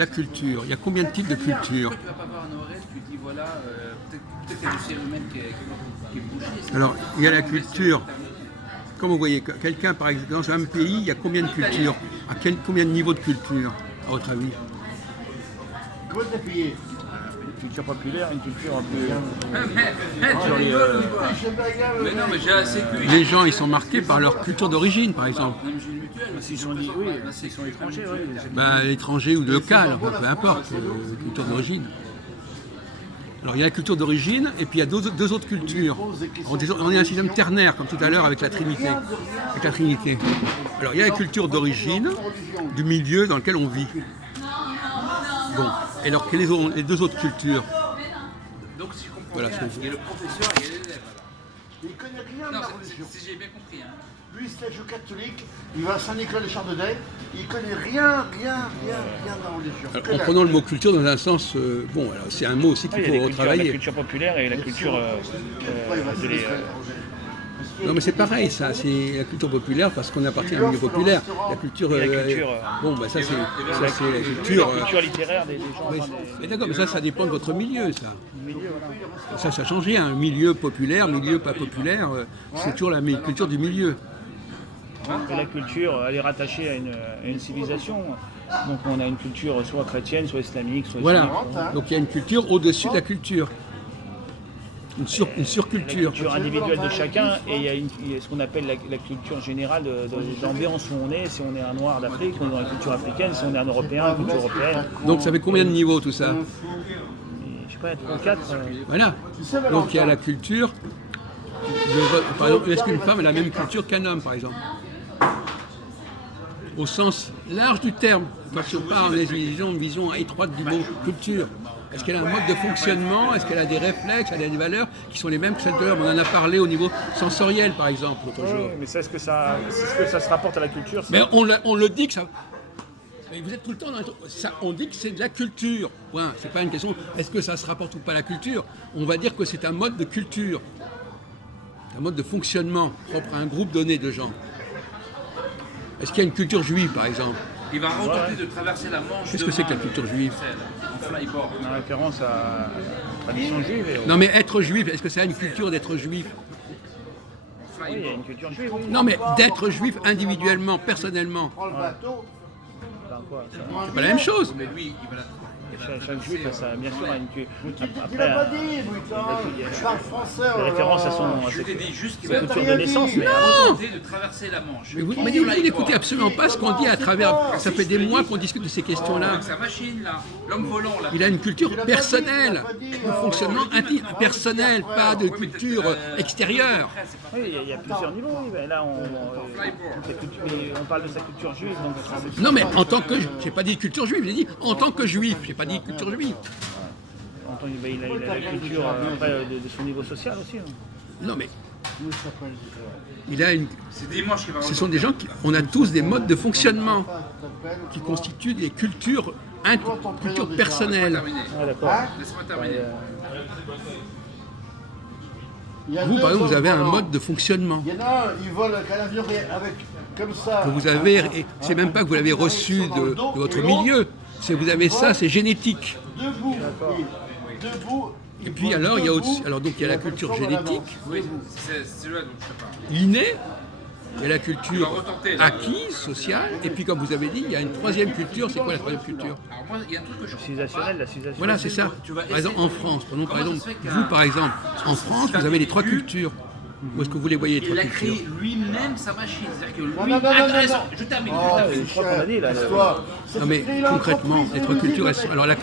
la culture, il y a combien de types de culture? Pourquoi tu vas pas voir un ORL, tu dis voilà, peut-être qu'il y a une série humaine qui est bougée. Alors, il y a la culture. Comme vous voyez, quelqu'un, par exemple, dans un pays, il y a combien de cultures? Combien de niveaux de culture, à votre avis? Comment t'as payé? Une culture populaire, une culture un peu... Tu rigoles ou quoi? Mais non, mais j'ai assez cuit. Les gens, ils sont marqués par leur culture d'origine, par exemple. Même j'ai une mutuelle. S'ils sont, oui, s'ils sont étrangers, oui. Ben, étrangers ou local, enfin, peu importe, culture d'origine. Alors il y a la culture d'origine et puis il y a deux autres cultures. On est un système ternaire, comme tout à l'heure avec la Trinité. Alors il y a la culture d'origine, du milieu dans lequel on vit. Bon, et alors quelles sont les deux autres cultures? Donc si je comprends Voilà, bien, ce que je il y a le professeur et il y a l'élève. Il connaît rien de Non, la religion. si j'ai bien compris. Hein. Lui, c'est un catholique, il va à Saint-Nicolas-des-Chardonnay, il connaît rien de la religion. Alors, en prenant le mot culture dans un sens, bon, alors c'est un mot aussi qu'il faut La retravailler. culture populaire et la culture Non mais c'est pareil ça, c'est la culture populaire parce qu'on appartient à un milieu populaire. La culture, bon bah ça c'est la culture. la culture littéraire des gens. Mais d'accord, mais ça dépend de votre milieu ça. Ça a changé, un milieu populaire, milieu pas populaire, c'est toujours la culture du milieu. Et la culture, elle est rattachée à une civilisation. Donc on a une culture soit chrétienne, soit islamique, soit Voilà, islamique. donc il y a une culture au-dessus de la culture. Une La surculture. culture individuelle de chacun et il y a ce qu'on appelle la culture générale de l'ambiance où on est. Si on est un noir d'Afrique, on est dans la culture africaine. Si on est un européen, la culture européenne. Donc ça fait combien de niveaux tout ça? Je sais pas, 3 ou 4. Voilà. Donc il y a la culture. Par exemple, est-ce qu'une femme a la même culture qu'un homme, par exemple? Au sens large du terme, parce qu'on parle une vision étroite du mot culture. Est-ce qu'elle a un mode de fonctionnement? Est-ce qu'elle a des réflexes? Elle a des valeurs qui sont les mêmes que celles de l'homme? On en a parlé au niveau sensoriel, par exemple, l'autre jour. Mais c'est ce que ça se rapporte à la culture. Mais on le dit que ça... Mais vous êtes tout le temps dans ça, on dit que c'est de la culture. Point. C'est pas une question est-ce que ça se rapporte ou pas à la culture. On va dire que c'est un mode de culture. Un mode de fonctionnement propre à un groupe donné de gens. Est-ce qu'il y a une culture juive, par exemple? Il va retenter de traverser la Manche. Qu'est-ce que c'est que la culture juive? En flyboard. En référence à la tradition juive. Non mais être juif, est-ce que c'est une culture d'être juif? Oui, il y a une culture juive. Oui. Non mais d'être juif individuellement, personnellement, Prends le bateau. Enfin, quoi, c'est pas la même chose. Mais lui, il va la chaque juif, ça, bien sûr, a une culture. Tu l'as pas dit, putain. Je parle français. Des références à Je t'ai dit juste qu'il sa va culture de naissance. Mais tenter de traverser la Manche. Mais vous n'écoutez absolument pas ce qu'on dit à travers... Ça fait des mois qu'on discute de ces questions-là. Avec sa machine là, l'homme volant là. Il a une culture personnelle, un fonctionnement personnel, pas de culture extérieure. oui, il y a plusieurs niveaux. Oui. Ben là, on parle de sa culture juive. Donc, Non mais en tant que... J'ai pas dit culture juive, j'ai dit en tant que juif, j'ai pas dit culture juive. il a la culture après, de son niveau social aussi. Hein. Non mais... Il a une... C'est dimanche qu'il va Ce sont des gens qui... On a tous des modes de fonctionnement qui constituent des cultures personnelles. Ah, d'accord. Laisse-moi terminer. Vous, par exemple, vous avez un mode de fonctionnement. Il y en a un, il vole avec un avion avec comme ça. Que vous avez... C'est même pas que vous l'avez reçu de votre milieu. C'est vous avez ça, c'est génétique. Debout. Debout. Et puis alors, il y a aussi... Alors donc il y a la culture génétique, Oui, c'est celui-là dont je te parle. innée. Il y a la culture acquise, sociale, et puis comme vous avez dit, il y a une troisième culture. C'est quoi la troisième culture? Alors moi, il y a un truc que je Civilisationnel, la civilisation. Voilà, c'est ça. Tu vas Par exemple, en France, prenons par Comment exemple, ça se fait vous qu'un- par exemple, en France, vous avez les trois cultures. Où est-ce que vous les voyez, les Il trois a cultures? créé lui-même sa machine. C'est-à-dire que lui... Non, non, non, Attends, non, attends, non. je termine. Je crois qu'on a dit là. Non mais concrètement, les trois cultures, elles sont... Alors la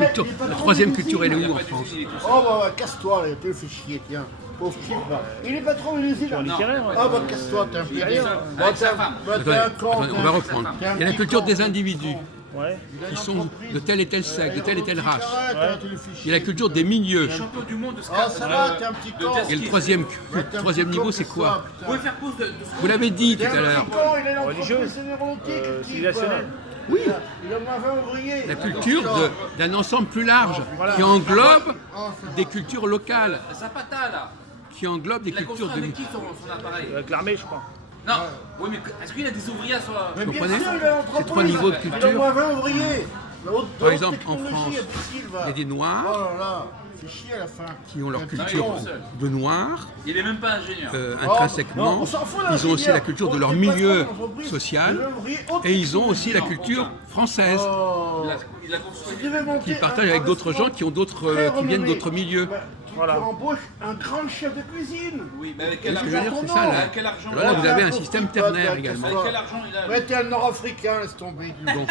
troisième culture, elle est où en France? Oh bah casse-toi, là, tu le fais chier, tiens. Pauvre type là. Il est patron, il est là. Littéraire. Ah bah casse-toi, t'es un pédé. Avec sa femme. Attendez, on va reprendre. Il y a la culture des individus Ouais. qui sont de tel et tel sexe, de telle et telle race. Arrête, tu le fais Il y chier. a la culture des milieux. Champion du monde de Ah Scrabble. ça va, t'es un petit con. Et le troisième niveau, c'est quoi? Vous pouvez faire pause de Vous l'avez dit tout à l'heure. Il est dans Religieuse. Civilisationnel. Oui, Il a moins 20 ouvriers. la culture d'un ensemble plus large qui englobe des cultures locales, Zapata là. qui englobe des Il a cultures construit de... avec qui son appareil? Avec l'armée, je crois. Non. Oui, mais est-ce qu'il a des ouvriers sur la... Mais bien comprenez? sûr, il est C'est trois niveaux de Il a culture. moins 20 ouvriers. Par exemple, en technologie, France, imbécile, va. il y a des Noirs Oh là là, c'est chier à la fin. qui ont leur Non, culture il est tout seul. de Noirs, Il est même pas ingénieur. intrinsèquement. non, on s'en fout, Ils ont aussi la culture de leur milieu social et ils ont aussi la Non, culture autant. française Oh. Il a construit. qu'ils partagent avec d'autres gens qui ont qui viennent d'autres milieux. Voilà. Tu embauches un grand chef de cuisine. Oui, mais avec Ce quel que je veux argent dire, c'est ça. Avec quel argent Là, vous avez un système ternaire également. Avec quel argent il a Ouais, t'es un Nord-Africain, laisse tomber. Bon.